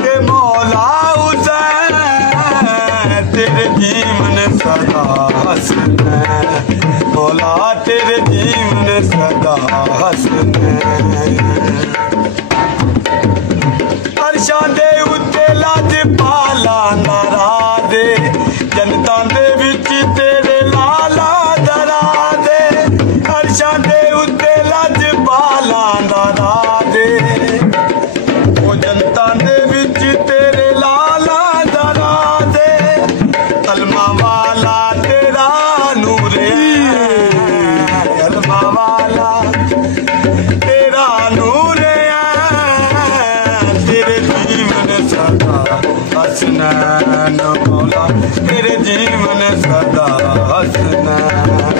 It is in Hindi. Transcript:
के मौला हुसैन तेरे जीवन सदा हसनैन मौला तेरे जीवन सदा हसनैन अर्शां दे उत्ते लज पाला नाराज़े जनता दे विच तेरे लाला दराज़े अर्शां दे उत्ते लज पाला नाराज़े ओ जनता दे विच तेरे लाला दराज़े कलमा वाला तेरा नूर है कलमा वाला तेरा नूर है तेरे जीवन सदा हसनैन मौला तेरे जीवन सदा हसनैन